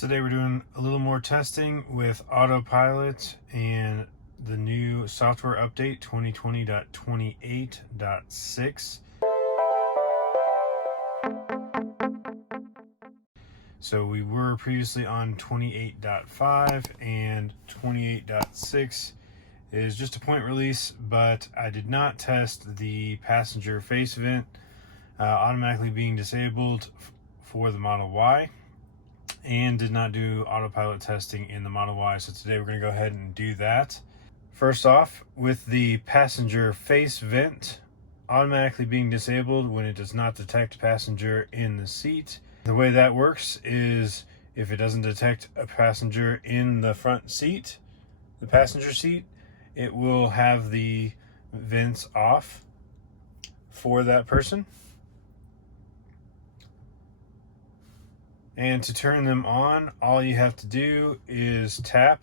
Today we're doing a little more testing with Autopilot and the new software update 2020.28.6. So we were previously on 28.5 and 28.6 is just a point release, but I did not test the passenger face vent automatically being disabled for the Model Y, and did not do autopilot testing in the Model Y. So today we're going to go ahead and do that. First off, with the passenger face vent automatically being disabled when it does not detect passenger in the seat, the way that works is if it doesn't detect a passenger in the front seat, the passenger seat, it will have the vents off for that person. And to turn them on, all you have to do is tap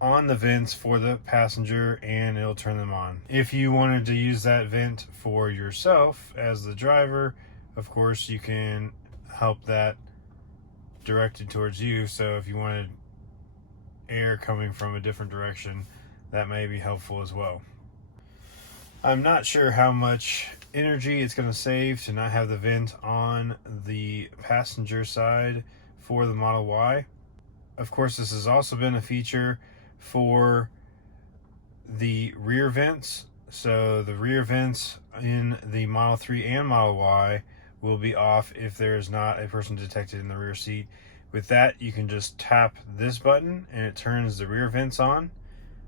on the vents for the passenger and it'll turn them on. If you wanted to use that vent for yourself as the driver, of course you can help that directed towards you. So if you wanted air coming from a different direction, that may be helpful as well. I'm not sure how much energy it's going to save to not have the vent on the passenger side for the Model Y. Of course, this has also been a feature for the rear vents. So the rear vents in the Model 3 and Model Y will be off if there is not a person detected in the rear seat. With that, you can just tap this button and it turns the rear vents on,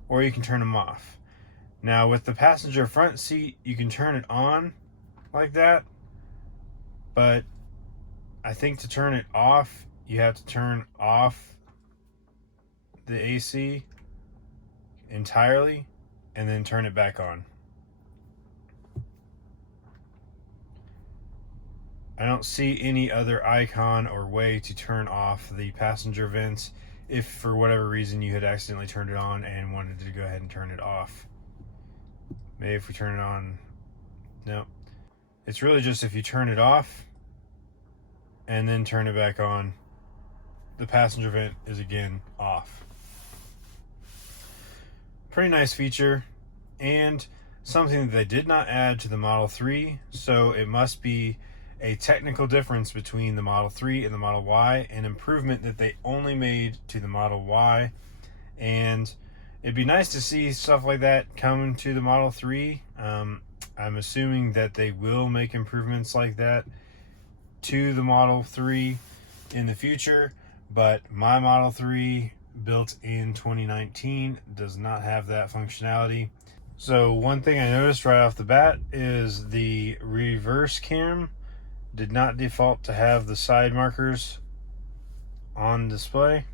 or you can turn them off. Now with the passenger front seat, you can turn it on like that, but I think to turn it off, you have to turn off the AC entirely and then turn it back on. I don't see any other icon or way to turn off the passenger vents if for whatever reason you had accidentally turned it on and wanted to go ahead and turn it off. Maybe if we turn it on, no. It's really just if you turn it off and then turn it back on, the passenger vent is again off. Pretty nice feature, and something that they did not add to the Model 3, so it must be a technical difference between the Model 3 and the Model Y, an improvement that they only made to the Model Y. And it'd be nice to see stuff like that come to the Model 3. I'm assuming that they will make improvements like that to the Model 3 in the future, but my Model 3 built in 2019 does not have that functionality. So one thing I noticed right off the bat is the reverse cam did not default to have the side markers on display.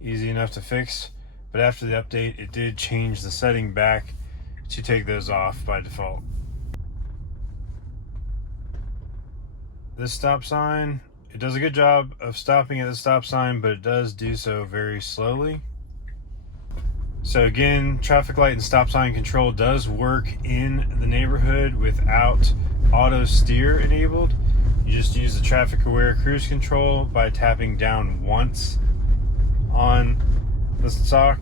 Easy enough to fix. But after the update, it did change the setting back to take those off by default. This stop sign, it does a good job of stopping at the stop sign, but it does do so very slowly. So again, traffic light and stop sign control does work in the neighborhood without auto steer enabled. You just use the traffic aware cruise control by tapping down once on the stalk.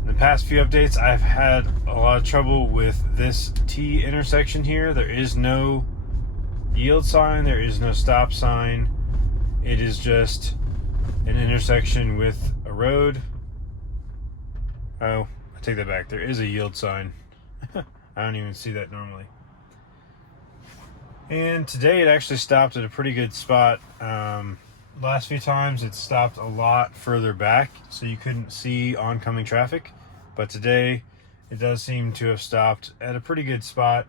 In the past few updates, I've had a lot of trouble with this T intersection here. There is no yield sign, there is no stop sign. It is just an intersection with a road. Oh, I take that back. There is a yield sign. I don't even see that normally. And today it actually stopped at a pretty good spot. Last few times it stopped a lot further back, so you couldn't see oncoming traffic. But today it does seem to have stopped at a pretty good spot.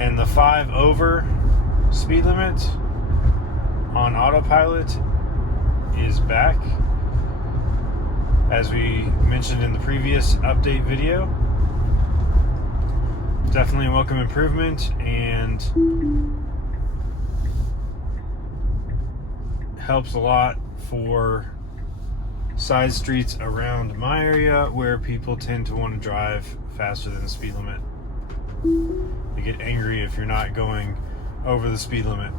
And the 5 over speed limit on autopilot is back, as we mentioned in the previous update video. Definitely a welcome improvement, and helps a lot for side streets around my area where people tend to want to drive faster than the speed limit. They get angry if you're not going over the speed limit.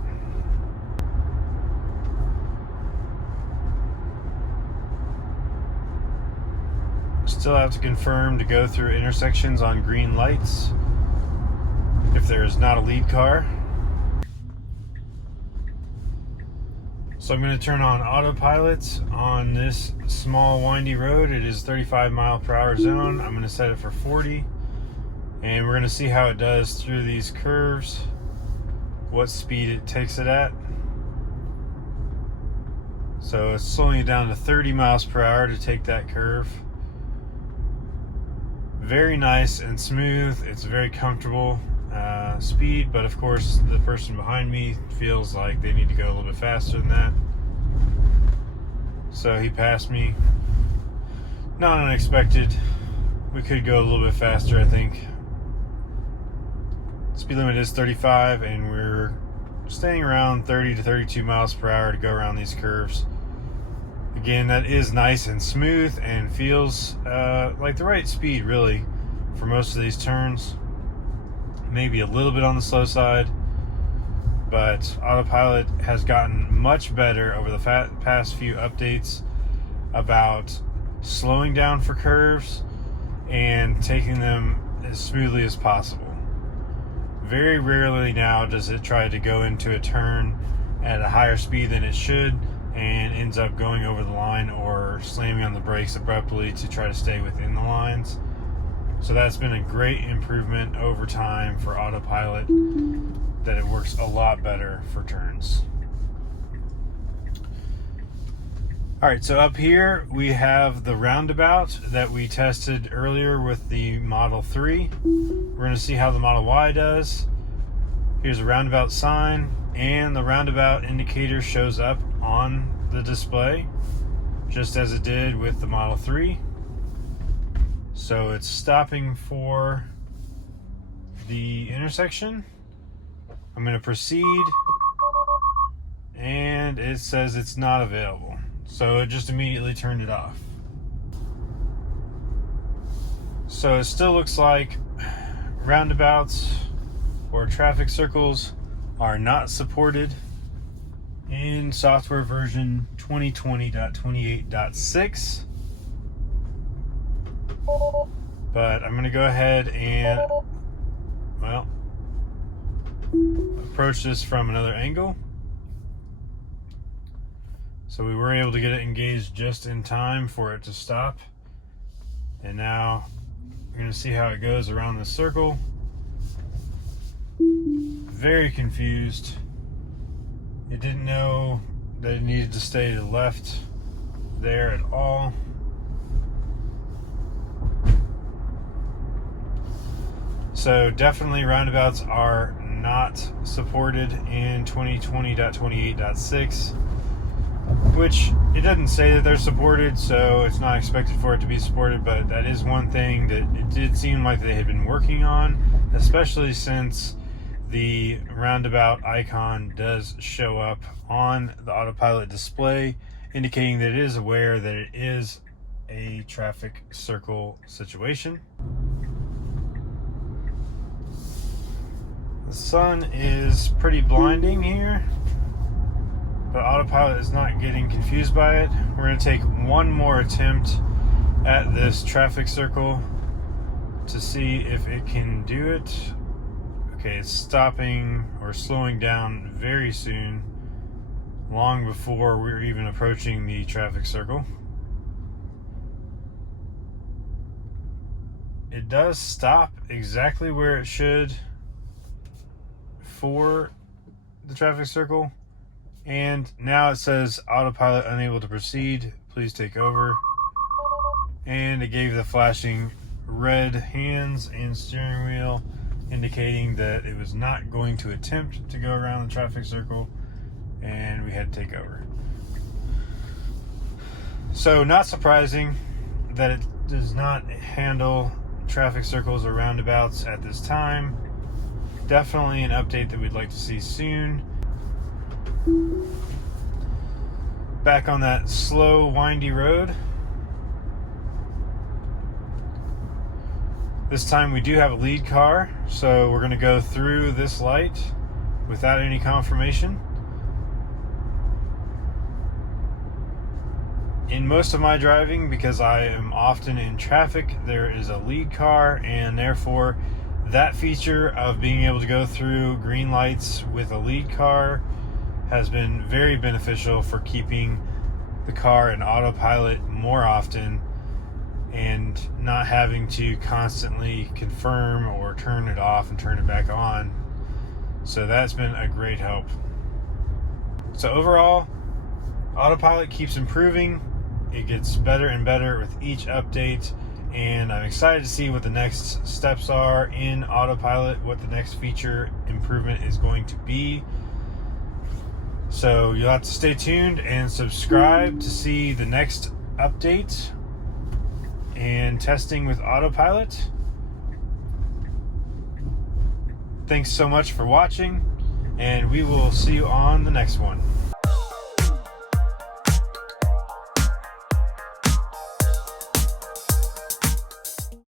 Still have to confirm to go through intersections on green lights if there is not a lead car. So I'm going to turn on autopilot on this small windy road. It is 35 mile per hour zone. I'm going to set it for 40, and we're going to see how it does through these curves, what speed it takes it at. So it's slowing it down to 30 miles per hour to take that curve. Very nice and smooth. It's very comfortable speed, but of course the person behind me feels like they need to go a little bit faster than that. So he passed me. Not unexpected. We could go a little bit faster, I think. Speed limit is 35, and we're staying around 30 to 32 miles per hour to go around these curves. Again, that is nice and smooth and feels like the right speed, really, for most of these turns. Maybe a little bit on the slow side, but autopilot has gotten much better over the past few updates about slowing down for curves and taking them as smoothly as possible. Very rarely now does it try to go into a turn at a higher speed than it should and ends up going over the line or slamming on the brakes abruptly to try to stay within the lines. So that's been a great improvement over time for autopilot, that it works a lot better for turns. Alright, so up here we have the roundabout that we tested earlier with the Model 3. We're going to see how the Model Y does. Here's a roundabout sign, and the roundabout indicator shows up on the display, just as it did with the Model 3. So it's stopping for the intersection. I'm going to proceed, and it says it's not available. So it just immediately turned it off. So it still looks like roundabouts or traffic circles are not supported in software version 2020.28.6. But I'm going to go ahead and, well, approach this from another angle. So we were able to get it engaged just in time for it to stop. And now we're going to see how it goes around the circle. Very confused. It didn't know that it needed to stay to the left there at all. So definitely roundabouts are not supported in 2020.28.6, which it doesn't say that they're supported, so it's not expected for it to be supported, but that is one thing that it did seem like they had been working on, especially since the roundabout icon does show up on the autopilot display, indicating that it is aware that it is a traffic circle situation. The sun is pretty blinding here, but autopilot is not getting confused by it. We're going to take one more attempt at this traffic circle to see if it can do it. Okay, it's stopping or slowing down very soon, long before we're even approaching the traffic circle. It does stop exactly where it should for the traffic circle, and now it says autopilot unable to proceed, please take over, and it gave the flashing red hands and steering wheel indicating that it was not going to attempt to go around the traffic circle, and we had to take over. So not surprising that it does not handle traffic circles or roundabouts at this time. Definitely an update that we'd like to see soon. Back on that slow, windy road. This time we do have a lead car, so we're going to go through this light without any confirmation. In most of my driving, because I am often in traffic, there is a lead car, and therefore that feature of being able to go through green lights with a lead car has been very beneficial for keeping the car in autopilot more often and not having to constantly confirm or turn it off and turn it back on. So that's been a great help. So overall, autopilot keeps improving. It gets better and better with each update, and I'm excited to see what the next steps are in autopilot, what the next feature improvement is going to be. So you'll have to stay tuned and subscribe to see the next update and testing with autopilot. Thanks so much for watching, and we will see you on the next one.